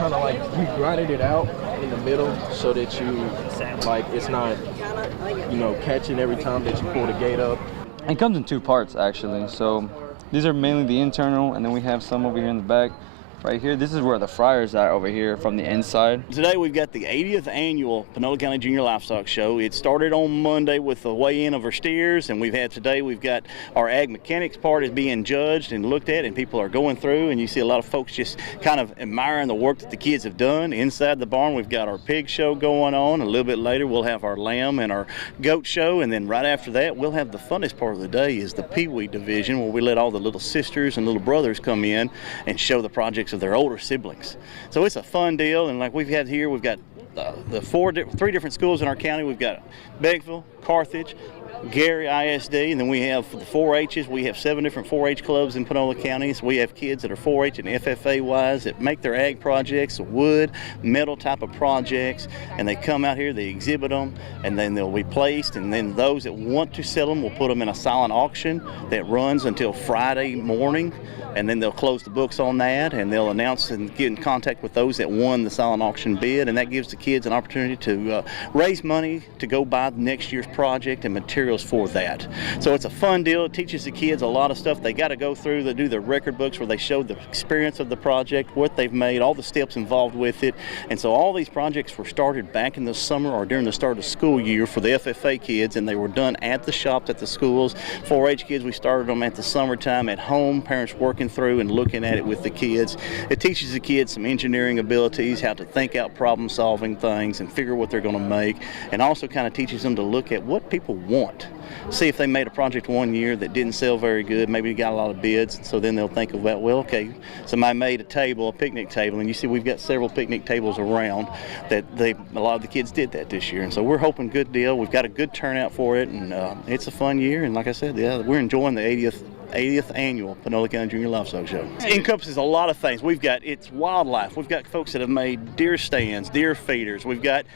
kind of like we grinded it out in the middle so that you like it's not catching every time that you pull the gate up. It comes in two parts actually. So these are mainly the internal, and then we have some over here in the back. Right here, this is where the fryers are over here from the inside. Today we've got the 80th annual Panola County Junior Livestock Show. It started on Monday with the weigh-in of our steers, and we've got our ag mechanics part is being judged and looked at, and people are going through, and you see a lot of folks just kind of admiring the work that the kids have done. Inside the barn, we've got our pig show going on. A little bit later, we'll have our lamb and our goat show, and then right after that, we'll have the funnest part of the day is the Pee-wee division, where we let all the little sisters and little brothers come in and show the projects of their older siblings. So it's a fun deal, and like we've had here, we've got three different schools in our county. We've got Beckville, Carthage, Gary ISD, and then we have for the 4-H's, we have 7 different 4-H clubs in Panola County. So we have kids that are 4-H and FFA wise that make their ag projects, wood, metal type of projects, and they come out here, they exhibit them, and then they'll be placed, and then those that want to sell them will put them in a silent auction that runs until Friday morning, and then they'll close the books on that, and they'll announce and get in contact with those that won the silent auction bid, and that gives the kids an opportunity to raise money to go buy next year's project and materials for that. So it's a fun deal. It teaches the kids a lot of stuff they got to go through. They do their record books where they show the experience of the project, what they've made, all the steps involved with it. And so all these projects were started back in the summer or during the start of the school year for the FFA kids, and they were done at the shops, at the schools. 4-H kids, we started them at the summertime at home, parents working through and looking at it with the kids. It teaches the kids some engineering abilities, how to think out problem-solving things and figure what they're going to make, and also kind of teaches them to look at what people want. See if they made a project one year that didn't sell very good, maybe got a lot of bids, so then they'll think about, well, okay, somebody made a table, a picnic table, and you see we've got several picnic tables around that a lot of the kids did that this year, and so we're hoping good deal. We've got a good turnout for it, and it's a fun year, and like I said, yeah, we're enjoying the 80th annual Panola County Junior Livestock Show. It encompasses a lot of things. It's wildlife. We've got folks that have made deer stands, deer feeders. We've got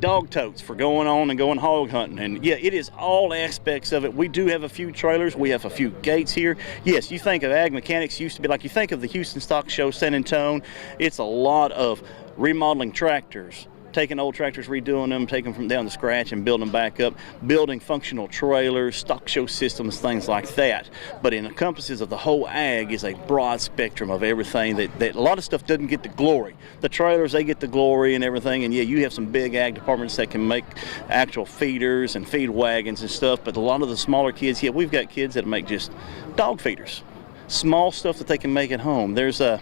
dog totes for going on and going hog hunting. And yeah, it is all aspects of it. We do have a few trailers. We have a few gates here. Yes, you think of ag mechanics used to be like you think of the Houston Stock Show, San Antonio. It's a lot of remodeling tractors, taking old tractors, redoing them, taking them from down to scratch and building them back up, building functional trailers, stock show systems, things like that. But it encompasses of the whole ag is a broad spectrum of everything that a lot of stuff doesn't get the glory. The trailers, they get the glory and everything, and yeah, you have some big ag departments that can make actual feeders and feed wagons and stuff, but a lot of the smaller kids, yeah, we've got kids that make just dog feeders. Small stuff that they can make at home. There's a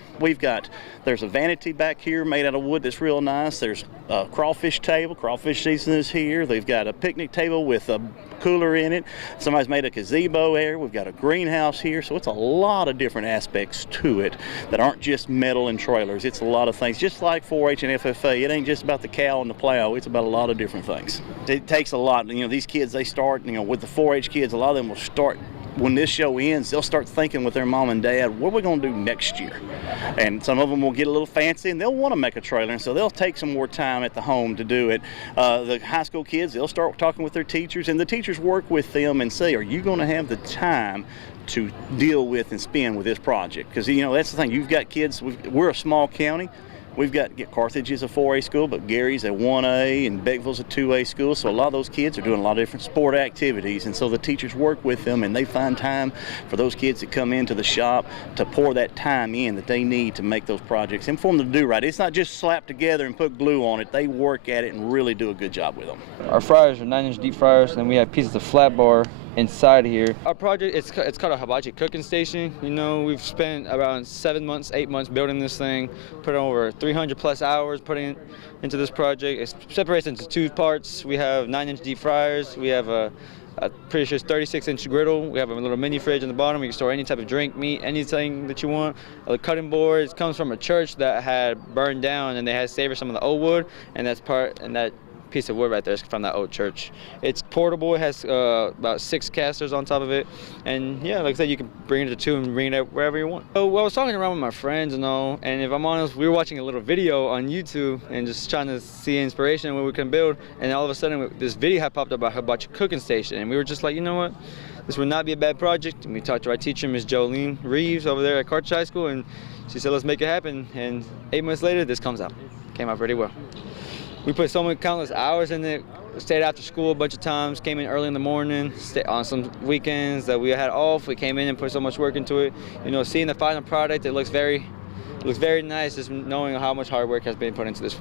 vanity back here made out of wood that's real nice. There's a crawfish table, crawfish season is here. They've got a picnic table with a cooler in it. Somebody's made a gazebo there. We've got a greenhouse here. So it's a lot of different aspects to it that aren't just metal and trailers. It's a lot of things. Just like 4-H and FFA, it ain't just about the cow and the plow. It's about a lot of different things. It takes a lot. These kids, they start, with the 4-H kids, a lot of them will start. When this show ends, they'll start thinking with their mom and dad, what are we going to do next year? And some of them will get a little fancy, and they'll want to make a trailer, and so they'll take some more time at the home to do it. The high school kids, they'll start talking with their teachers, and the teachers work with them and say, are you going to have the time to deal with and spend with this project? Because, that's the thing. You've got kids. We're a small county. We've got Carthage is a 4A school, but Gary's a 1A, and Beckville's a 2A school. So a lot of those kids are doing a lot of different sport activities, and so the teachers work with them, and they find time for those kids to come into the shop to pour that time in that they need to make those projects and for them to do right. It's not just slapped together and put glue on it. They work at it and really do a good job with them. Our fryers are 9-inch deep fryers, and then we have pieces of flat bar inside here. Our project, it's called a hibachi cooking station. We've spent around 7 months, 8 months building this thing, put over 300 plus hours putting it into this project. It separates into two parts. We have 9-inch deep fryers. We have a pretty sure it's 36-inch griddle. We have a little mini fridge in the bottom. You can store any type of drink, meat, anything that you want. The cutting board, it comes from a church that had burned down, and they had saved some of the old wood, and that piece of wood right there is from that old church. It's portable. It has about 6 casters on top of it, and yeah, like I said, you can bring it to 2 and bring it up wherever you want. So I was talking around with my friends and all, and if I'm honest, we were watching a little video on YouTube and just trying to see inspiration and what we can build, and all of a sudden this video had popped up about hibachi cooking station, and we were just like, you know what, this would not be a bad project. And we talked to our teacher, Ms. Jolene Reeves, over there at Carthage High School, and she said, let's make it happen. And 8 months later, this comes out. Came out pretty well. We put so many countless hours in it. Stayed after school a bunch of times, came in early in the morning, stayed on some weekends that we had off. We came in and put so much work into it. You know, seeing the final product, it looks very nice, just knowing how much hard work has been put into this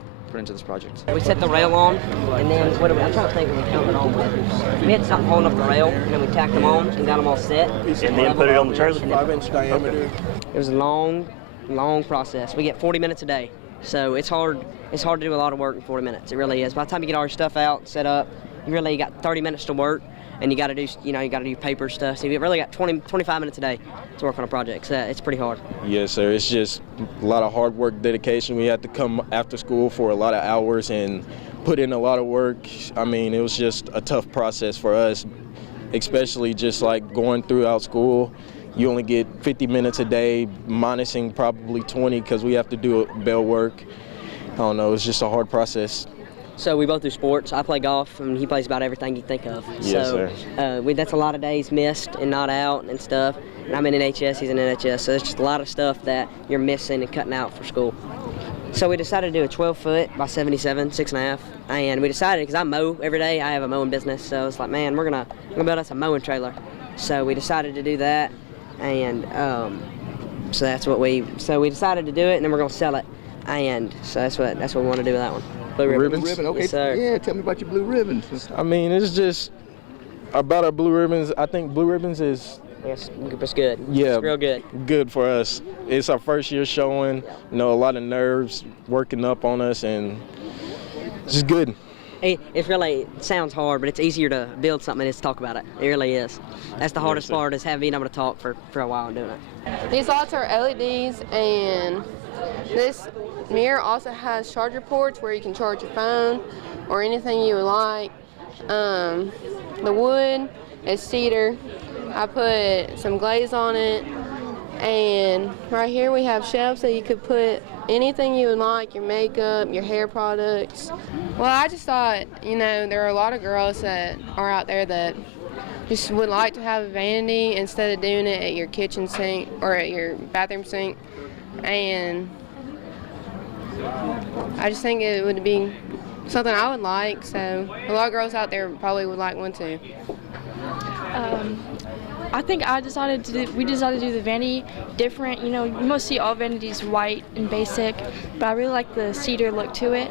project. We set the rail on, and then I'm trying to think of what we counted it on with. We had something holding up the rail, and then we tacked them on and got them all set. And then put it on the trailer. 5-inch diameter. It was a long process. We get 40 minutes a day, so it's hard. It's hard to do a lot of work in 40 minutes. It really is. By the time you get all your stuff out, set up, you really got 30 minutes to work, and you got to do, do paper stuff. So you really got 25 minutes a day to work on a project. So it's pretty hard. Yes, sir. It's just a lot of hard work, dedication. We had to come after school for a lot of hours and put in a lot of work. I mean, it was just a tough process for us, especially just like going throughout school. You only get 50 minutes a day, minusing probably 20 because we have to do bell work. I don't know, it's just a hard process. So we both do sports. I play golf, and he plays about everything you think of. Yes, so, sir. That's a lot of days missed and not out and stuff. And I'm in NHS, he's in NHS, so it's just a lot of stuff that you're missing and cutting out for school. So we decided to do a 12-foot by 77, 6.5, and we decided, because I mow every day, I have a mowing business, so it's like, man, we're gonna build us a mowing trailer. So we decided to do that, and so we decided to do it, and then we're gonna sell it. And so that's what we want to do with that one. Blue ribbons. Blue ribbon, okay. Yes, sir. Yeah, tell me about your blue ribbons. I mean, it's just about our blue ribbons. I think blue ribbons is Yes, it's good. Yeah, It's real good. Good for us. It's our first year showing. You know, a lot of nerves working up on us, and it's just good. It really sounds hard, but it's easier to build something than it is to talk about it. It really is. That's the hardest part, is being able to talk for a while and doing it. These lights are LEDs, and this mirror also has charger ports where you can charge your phone or anything you would like. The wood is cedar. I put some glaze on it, and right here we have shelves that you could put anything you would like, your makeup, your hair products. Well, I just thought, there are a lot of girls that are out there that just would like to have a vanity instead of doing it at your kitchen sink or at your bathroom sink. And I just think it would be something I would like, so a lot of girls out there probably would like one too. I think we decided to do the vanity different. You most see all vanities white and basic, but I really like the cedar look to it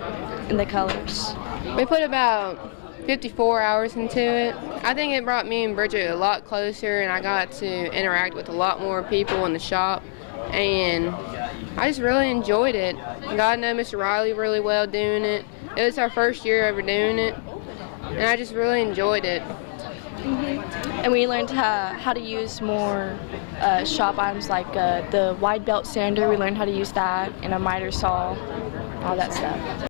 and the colors. We put about 54 hours into it. I think it brought me and Bridget a lot closer, and I got to interact with a lot more people in the shop, and I just really enjoyed it. I got to know Mr. Riley really well doing it. It was our first year ever doing it, and I just really enjoyed it. And we learned how to use more shop items like the wide belt sander. We learned how to use that, and a miter saw, all that stuff.